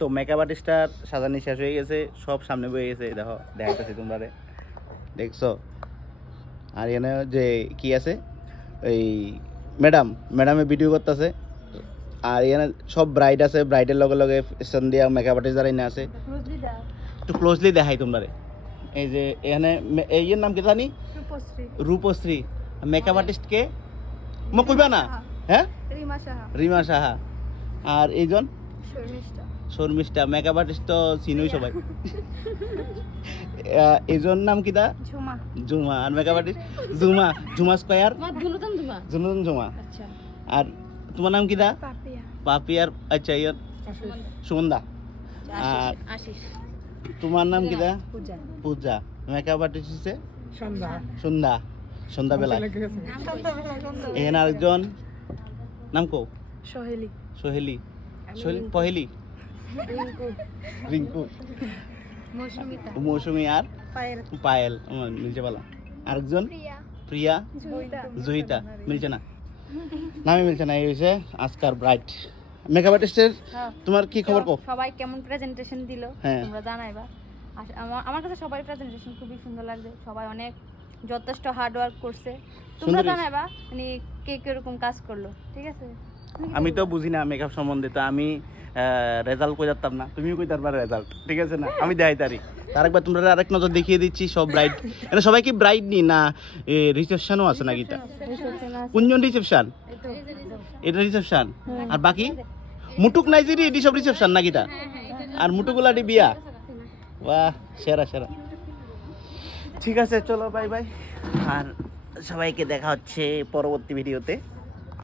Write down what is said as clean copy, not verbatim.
তো মেকআপ আর্টিস্টার সাজানি শেষ হয়ে গেছে, সব সামনে বয়ে গেছে, দেখো দেখাইতেছি তোমরা দেখছো। আর এখানে যে কি আছে এই ম্যাডামে ভিডিও করতেছে। আর এখানে সব ব্রাইড আছে, ব্রাইডের লগে লগে স্ট্যান্ড দিয়া মেকআপ আর্টিস্ট যারা এনে আছে, একটু ক্লোজলি দেখাই তোমরা। এই যে এখানে এই এর নাম কি জানি, রূপশ্রী। মেকআপ আর্টিস্ট কে মোক কইবা না? হ্যাঁ, রিমা সাহা। আর এইজন শর্মিষ্ঠা। মেকআপ আর্টিস্ট তো চিনুই সবাই। এইজন নাম কি দা? জুমা। আর মেকআপ আর্টিস্ট জুমা স্কয়ার, জুমা। আর তোমার নাম কি দা? পাপি। আর আচ্ছা ইয়ার সুমন্দা। আর তোমার নাম কি দা? পূজা। মেকআপ আর্টিস্ট হচ্ছে সন্ধ্যা বেলা। এখানে আরেকজন নাম কো? সোহেলি। পহেলি, রিঙ্কু, মৌসুমি। আর পায়েল মিলছে বলা। আরেকজন প্রিয়া, জয়িতা। মিলছে না, নামই মিলছে না। এই হয়েছে আজকার ব্রাইট মেকআপ আর্টিস্টের। তোমার কি খবর কো? সবাই কেমন প্রেজেন্টেশন দিল তোমরা জানাইবা। আমার কাছে সবাই প্রেজেন্টেশন খুবই সুন্দর লাগছে, সবাই অনেক যথেষ্ট হার্ড ওয়ার্ক করছে। তোমরা জানাইবা মানে কে কিরকম কাজ করলো, ঠিক আছে? আমি তো বুঝি না মেকআপ সম্বন্ধে, তো আমি রেজাল্ট কই যাতাম না, তুমিও কই তারপর রেজাল্ট, ঠিক আছে না? আমি দেখাই তারি তার একবার তোমরা আরেক নজর দেখিয়ে দিচ্ছি। সব ব্রাইড, এটা সবাই কি ব্রাইড নি না রিসেপশনও আছে নাকি? তা কোনজন রিসেপশন? এটা রিসেপশন। আর বাকি মুটুক নাইজেরি এটি সব রিসেপশন নাকি? তা আর মুটুকুলাটি বিয়া। বাহ, সেরা। ঠিক আছে, চলো বাই বাই। আর সবাইকে দেখা হচ্ছে পরবর্তী ভিডিওতে।